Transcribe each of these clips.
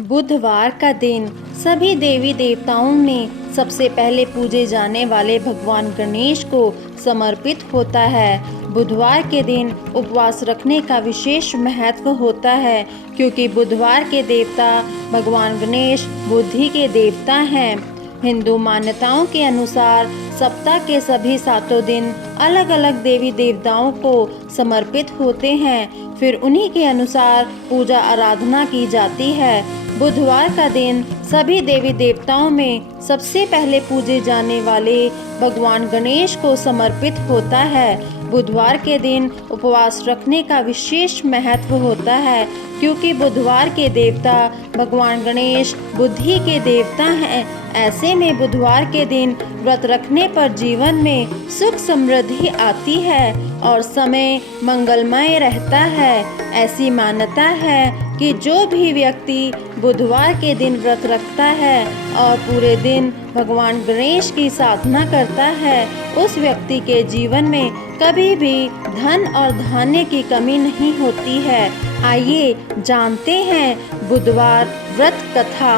बुधवार का दिन सभी देवी देवताओं में सबसे पहले पूजे जाने वाले भगवान गणेश को समर्पित होता है। बुधवार के दिन उपवास रखने का विशेष महत्व होता है क्योंकि बुधवार के देवता भगवान गणेश बुद्धि के देवता हैं। हिंदू मान्यताओं के अनुसार सप्ताह के सभी 7 दिन अलग अलग देवी देवताओं को समर्पित होते हैं, फिर उन्हीं के अनुसार पूजा आराधना की जाती है। बुधवार का दिन सभी देवी देवताओं में सबसे पहले पूजे जाने वाले भगवान गणेश को समर्पित होता है। बुधवार के दिन उपवास रखने का विशेष महत्व होता है क्योंकि बुधवार के देवता भगवान गणेश बुद्धि के देवता हैं। ऐसे में बुधवार के दिन व्रत रखने पर जीवन में सुख समृद्धि आती है और समय मंगलमय रहता है। ऐसी मान्यता है कि जो भी व्यक्ति बुधवार के दिन व्रत रखता है और पूरे दिन भगवान गणेश की साधना करता है, उस व्यक्ति के जीवन में कभी भी धन और धान्य की कमी नहीं होती है। आइए जानते हैं बुधवार व्रत कथा।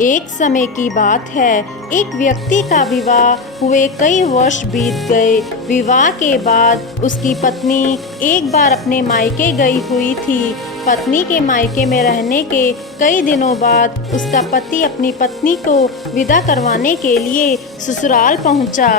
एक समय की बात है, एक व्यक्ति का विवाह हुए कई वर्ष बीत गए। विवाह के बाद उसकी पत्नी एक बार अपने मायके गई हुई थी। पत्नी के मायके में रहने के कई दिनों बाद उसका पति अपनी पत्नी को विदा करवाने के लिए ससुराल पहुंचा।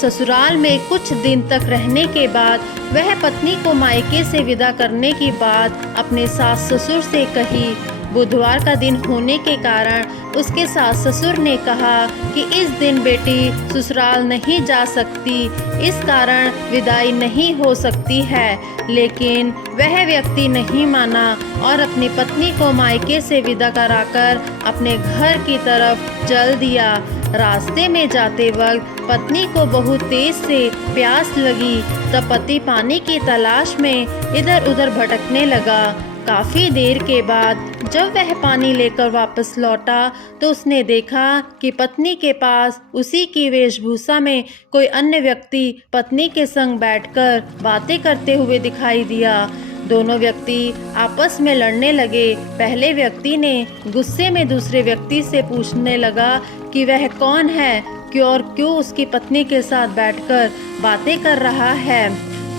ससुराल में कुछ दिन तक रहने के बाद वह पत्नी को मायके से विदा करने की बात अपने सास ससुर से कही। बुधवार का दिन होने के कारण उसके सास ससुर ने कहा कि इस दिन बेटी ससुराल नहीं जा सकती, इस कारण विदाई नहीं हो सकती है। लेकिन वह व्यक्ति नहीं माना और अपनी पत्नी को मायके से विदा कराकर अपने घर की तरफ चल दिया। रास्ते में जाते वक्त पत्नी को बहुत तेज से प्यास लगी, तब पति पानी की तलाश में इधर उधर भटकने लगा। काफी देर के बाद जब वह पानी लेकर वापस लौटा तो उसने देखा कि पत्नी के पास उसी की वेशभूषा में कोई अन्य व्यक्ति पत्नी के संग बैठकर बातें करते हुए दिखाई दिया। दोनों व्यक्ति आपस में लड़ने लगे। पहले व्यक्ति ने गुस्से में दूसरे व्यक्ति से पूछने लगा कि वह कौन है, क्यों उसकी पत्नी के साथ बैठकर बातें कर रहा है।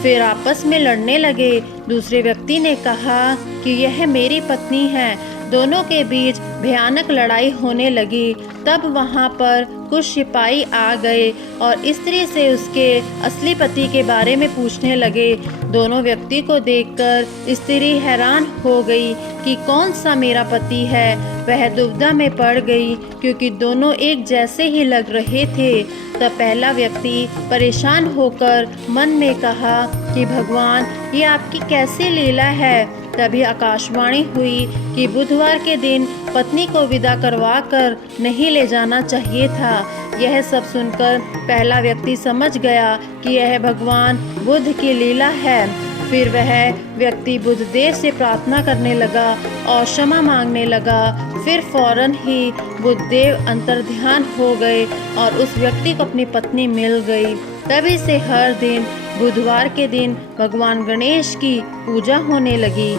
फिर आपस में लड़ने लगे। दूसरे व्यक्ति ने कहा कि यह मेरी पत्नी है। दोनों के बीच भयानक लड़ाई होने लगी। तब वहां पर कुछ सिपाही आ गए और स्त्री से उसके असली पति के बारे में पूछने लगे। दोनों व्यक्ति को देखकर स्त्री हैरान हो गई कि कौन सा मेरा पति है। वह दुविधा में पड़ गई क्योंकि दोनों एक जैसे ही लग रहे थे। तब पहला व्यक्ति परेशान होकर मन में कहा कि भगवान, ये आपकी कैसी लीला है। तभी आकाशवाणी हुई कि बुधवार के दिन पत्नी को विदा करवा कर नहीं ले जाना चाहिए था। यह सब सुनकर पहला व्यक्ति समझ गया कि यह भगवान बुद्ध की लीला है। फिर वह व्यक्ति बुद्धदेव से प्रार्थना करने लगा और क्षमा मांगने लगा। फिर फौरन ही बुद्धदेव अंतर्ध्यान हो गए और उस व्यक्ति को अपनी पत्नी मिल गई। तभी से हर दिन बुधवार के दिन भगवान गणेश की पूजा होने लगी।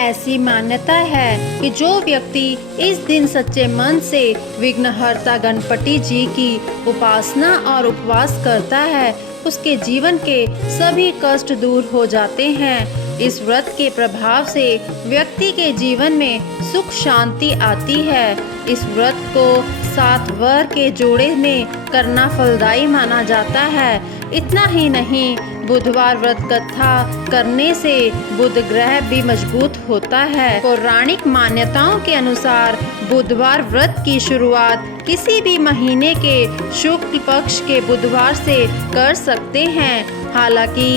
ऐसी मान्यता है कि जो व्यक्ति इस दिन सच्चे मन से विघ्नहर्ता गणपति जी की उपासना और उपवास करता है, उसके जीवन के सभी कष्ट दूर हो जाते हैं। इस व्रत के प्रभाव से व्यक्ति के जीवन में सुख शांति आती है। इस व्रत को 7 वर के जोड़े में करना फलदायी माना जाता है। इतना ही नहीं, बुधवार व्रत कथा करने से बुध ग्रह भी मजबूत होता है। पौराणिक मान्यताओं के अनुसार बुधवार व्रत की शुरुआत किसी भी महीने के शुक्ल पक्ष के बुधवार से कर सकते हैं। हालांकि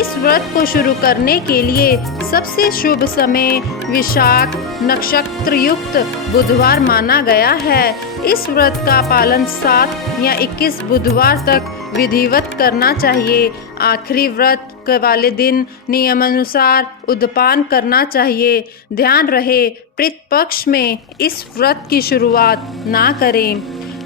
इस व्रत को शुरू करने के लिए सबसे शुभ समय विशाख नक्षत्र युक्त बुधवार माना गया है। इस व्रत का पालन 7 या 21 बुधवार तक विधिवत करना चाहिए। आखिरी व्रत के वाले दिन नियमानुसार उद्यापन करना चाहिए। ध्यान रहे, पितृपक्ष में इस व्रत की शुरुआत ना करें।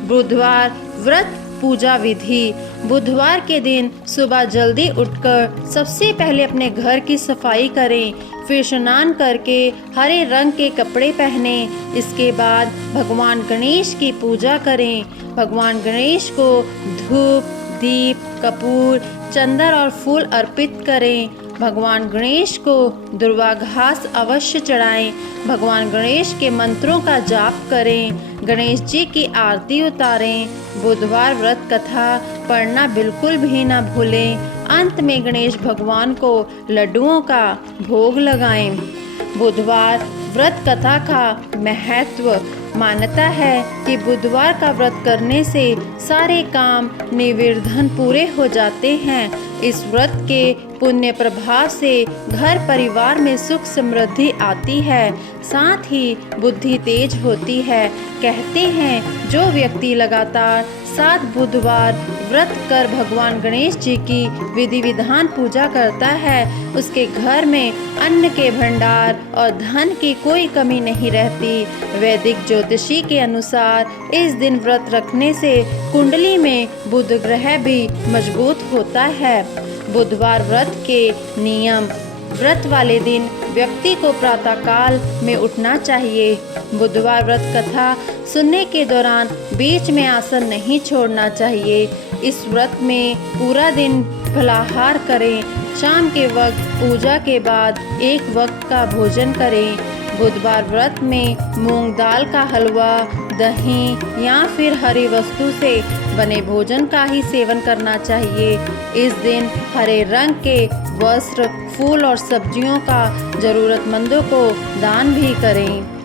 बुधवार व्रत पूजा विधि। बुधवार के दिन सुबह जल्दी उठकर सबसे पहले अपने घर की सफाई करें, फिर स्नान करके हरे रंग के कपड़े पहने। इसके बाद भगवान गणेश की पूजा करें। भगवान गणेश को धूप, दीप, कपूर, चंदन और फूल अर्पित करें। भगवान गणेश को दुर्वा घास अवश्य चढ़ाएं। भगवान गणेश के मंत्रों का जाप करें। गणेश जी की आरती उतारें। बुधवार व्रत कथा पढ़ना बिल्कुल भी न भूलें। अंत में गणेश भगवान को लड्डुओं का भोग लगाएं। बुधवार व्रत कथा का महत्व। मान्यता है कि बुधवार का व्रत करने से सारे काम निर्विघ्न पूरे हो जाते हैं। इस व्रत के पुण्य प्रभाव से घर परिवार में सुख समृद्धि आती है, साथ ही बुद्धि तेज होती है। कहते हैं जो व्यक्ति लगातार 7 बुधवार व्रत कर भगवान गणेश जी की विधि विधान पूजा करता है, उसके घर में अन्न के भंडार और धन की कोई कमी नहीं रहती। वैदिक ज्योतिषी के अनुसार इस दिन व्रत रखने से कुंडली में बुध ग्रह भी मजबूत होता है। बुधवार व्रत के नियम। व्रत वाले दिन व्यक्ति को प्रातःकाल में उठना चाहिए। बुधवार व्रत कथा सुनने के दौरान बीच में आसन नहीं छोड़ना चाहिए। इस व्रत में पूरा दिन फलाहार करें। शाम के वक्त पूजा के बाद एक वक्त का भोजन करें। बुधवार व्रत में मूंग दाल का हलवा, दही या फिर हरी वस्तु से बने भोजन का ही सेवन करना चाहिए। इस दिन हरे रंग के वस्त्र, फूल और सब्जियों का जरूरतमंदों को दान भी करें।